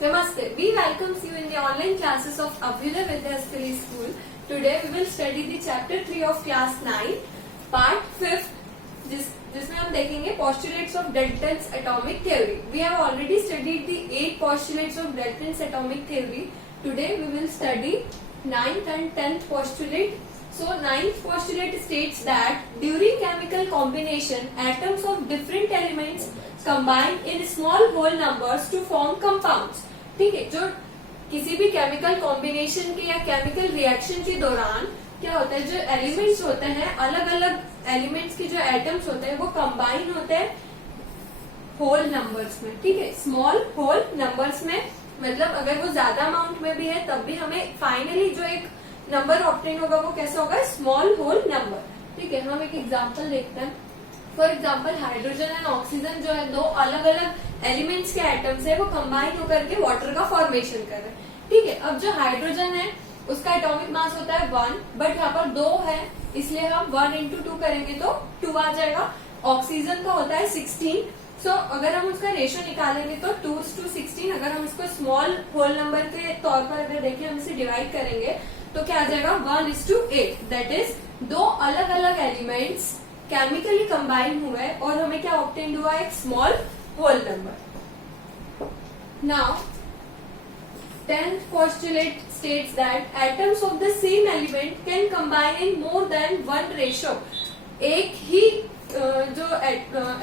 Namaste. We welcome you in the online classes of Abhyuday Vidyasthali School. Today we will study the chapter 3 of class 9, part 5, जिसमें हम देखेंगे postulates of Dalton's atomic theory. We have already studied the 8 postulates of Dalton's atomic theory. Today we will study 9th and 10th postulate. So 9th postulate states that during chemical combination, atoms of different elements combine in small whole numbers to form compounds. ठीक है, जो किसी भी chemical combination के या chemical reaction के दौरान क्या होता है, जो एलिमेंट्स होते हैं, अलग अलग एलिमेंट्स के जो एटम्स होते हैं वो कंबाइन होते हैं होल नंबर्स में. ठीक है, स्मॉल होल नंबर्स में, मतलब अगर वो ज्यादा अमाउंट में भी है तब भी हमें फाइनली जो एक नंबर ऑब्टेन होगा वो कैसा होगा, स्मॉल होल नंबर. ठीक है, हम एक एग्जांपल देखते हैं. For example hydrogen and oxygen जो है, दो अलग अलग एलिमेंट्स के एटम्स है, वो कंबाइन होकर के वाटर का फॉर्मेशन कर रहे हैं. ठीक है, अब जो हाइड्रोजन है उसका एटॉमिक मास होता है 1, बट यहाँ पर 2 है, इसलिए हम 1 into 2 करेंगे तो 2 आ जाएगा. ऑक्सीजन का होता है 16. सो अगर हम उसका रेशियो निकालेंगे तो 2:16. अगर हम इसको स्मॉल होल नंबर के तौर पर अगर देखें, हम इसे डिवाइड करेंगे तो क्या आ जाएगा, 1:8. दैट इज दो अलग अलग एलिमेंट्स केमिकली कंबाइन हुए और हमें क्या ऑब्टेन हुआ, एक small whole number. Now 10th postulate states that atoms of the same element can combine in more than one ratio. एक ही जो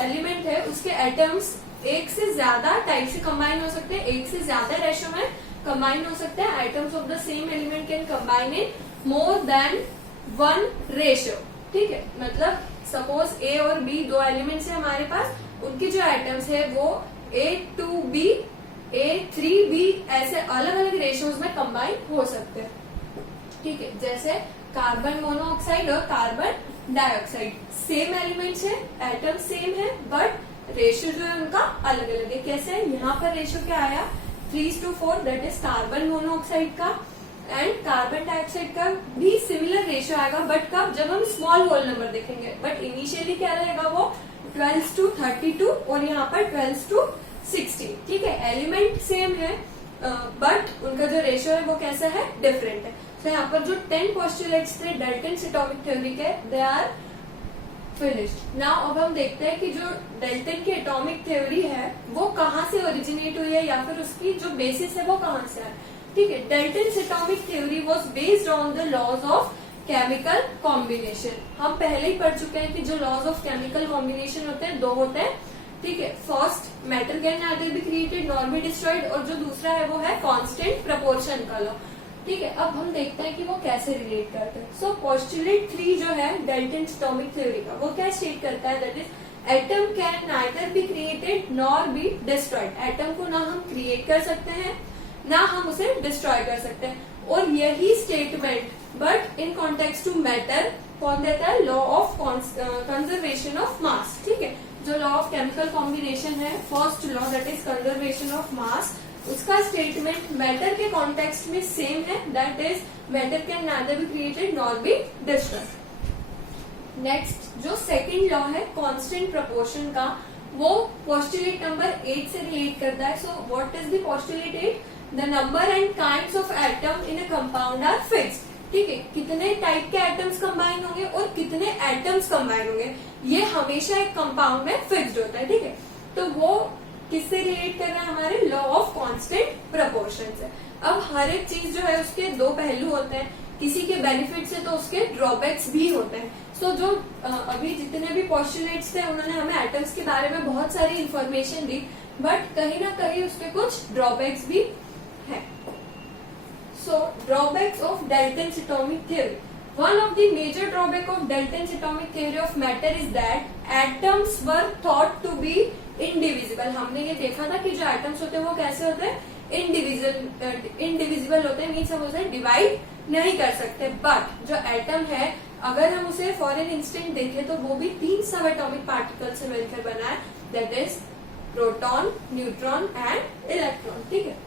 एलिमेंट है उसके एटम्स एक से ज्यादा टाइप से कंबाइन हो सकते हैं, एक से ज्यादा रेशियो में कंबाइन हो सकते हैं. Atoms of the same element can combine in more than one ratio. ठीक है, मतलब सपोज ए और बी दो एलिमेंट्स है हमारे पास, उनके जो एटम्स है वो A2B, A3B ऐसे अलग अलग रेशियोज में कंबाइन हो सकते हैं. ठीक है, जैसे कार्बन मोनोऑक्साइड और कार्बन डाइऑक्साइड सेम एलिमेंट्स है, एटम सेम है, बट रेशियो जो है उनका अलग अलग है. कैसे है, यहाँ पर रेशियो क्या आया, 3:4. दैट इज कार्बन मोनोऑक्साइड का, एंड कार्बन डाइऑक्साइड का भी सिमिलर रेशियो आएगा, बट कब, जब हम स्मॉल होल नंबर देखेंगे. बट इनिशियली क्या रहेगा, वो 12:32 और यहाँ पर 12:16. ठीक है, एलिमेंट सेम है बट उनका जो रेशियो है वो कैसा है, डिफरेंट है. तो यहाँ पर जो 10 पोस्टुलेट्स थे डाल्टन्स एटॉमिक थ्योरी के, दे आर फिनिश्ड. नाउ अब हम देखते हैं कि जो डाल्टन की एटॉमिक थ्योरी है वो कहाँ से ओरिजिनेट हुई है या फिर उसकी जो बेसिस है वो कहाँ से है. ठीक है, Dalton's atomic theory was based on the laws of chemical combination. हम पहले ही पढ़ चुके हैं कि जो लॉज ऑफ केमिकल कॉम्बिनेशन होते हैं, दो होते हैं. ठीक है, first matter can neither be created nor be destroyed, और जो दूसरा है वो है कांस्टेंट प्रपोर्शन का लॉ. ठीक है, अब हम देखते हैं कि वो कैसे रिलेट करते हैं. सो पोस्टुलेट 3 जो है डाल्टन्स एटॉमिक थ्योरी का, वो क्या स्टेट करता है, that is atom can neither be created nor be destroyed. Atom को ना हम क्रिएट कर सकते हैं ना हम उसे डिस्ट्रॉय कर सकते हैं. और यही statement but in context to matter कौन देता है, law of conservation of mass. ठीक है, जो लॉ ऑफ केमिकल कॉम्बिनेशन है, first law that is conservation of mass, उसका स्टेटमेंट मैटर के कॉन्टेक्स्ट में सेम है. That is matter can neither be created nor be destroyed. Next जो second law है कांस्टेंट प्रपोर्शन का, वो पोस्टुलेट नंबर 8 से रिलेट करता है. So what is the postulate 8? The number and kinds of atom in a compound are fixed. ठीक है, कितने टाइप के एटम्स कंबाइन होंगे और कितने एटम्स कंबाइन होंगे, ये हमेशा एक कंपाउंड में फिक्स्ड होता है. ठीक है, तो वो किससे रिलेट कर रहा है, हमारे लॉ ऑफ कांस्टेंट प्रपोर्शन से. अब हर एक चीज जो है उसके दो पहलू होते हैं, किसी के बेनिफिट्स है तो उसके ड्रॉबैक्स भी होते हैं. सो जो अभी जितने भी पोस्टुलेट्स थे उन्होंने हमें एटम्स के बारे में बहुत सारी इंफॉर्मेशन दी, बट कहीं ना कहीं उसके कुछ ड्रॉबैक्स भी है. So drawbacks of Dalton's atomic theory. One of the major drawback of Dalton's atomic theory of matter is that atoms were thought to be indivisible. हमने ये देखा था कि जो एटम्स होते हैं वो कैसे होते हैं, इंडिविजिबल होते हैं, मीन्स हम उसे डिवाइड नहीं कर सकते. बट जो एटम है अगर हम उसे फॉर एन इंस्टेंट देखें तो वो भी 3 सब एटॉमिक पार्टिकल से मिलकर बना है. That is proton, neutron and electron. ठीक है,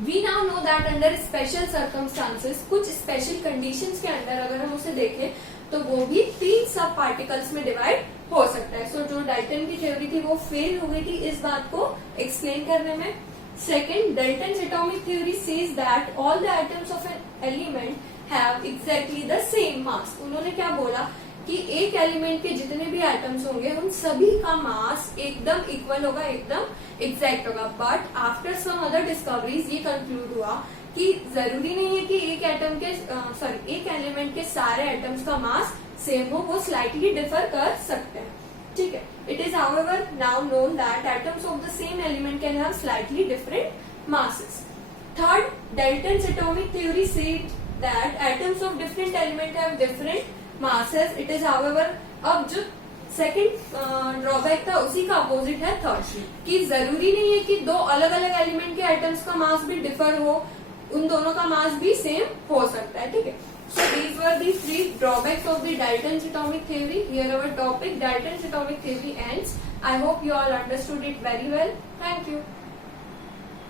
we now know that under special circumstances, कुछ स्पेशल कंडीशंस के अंदर अगर हम उसे देखें तो वो भी 3 सब पार्टिकल्स में डिवाइड हो सकता है. सो जो डाल्टन की थ्योरी थी वो फेल हो गई थी इस बात को एक्सप्लेन करने में. Second, Dalton's atomic theory says that all the atoms of an element have exactly the same mass. उन्होंने क्या बोला कि एक एलिमेंट के जितने भी एटम्स होंगे उन सभी का मास एकदम इक्वल होगा, एकदम एग्जैक्ट होगा. But after some other discoveries ये कंक्लूड हुआ कि जरूरी नहीं है कि एक एटम के एक एलिमेंट के सारे एटम्स का मास सेम हो, वो स्लाइटली डिफर कर सकते हैं. ठीक है. It is however now known that atoms of the same element can have slightly different masses. Third, Dalton's atomic theory said that atoms of different element have different masses. It is however, अब जो second drawback था उसी का opposite है third, कि जरूरी नहीं है कि दो अलग अलग एलिमेंट के एटम्स का मास भी डिफर हो, उन दोनों का मास भी सेम हो सकता है. ठीक है. So these were the 3 drawbacks of the Dalton's atomic theory. Here our topic Dalton's atomic theory ends. I hope you all understood it very well. Thank you.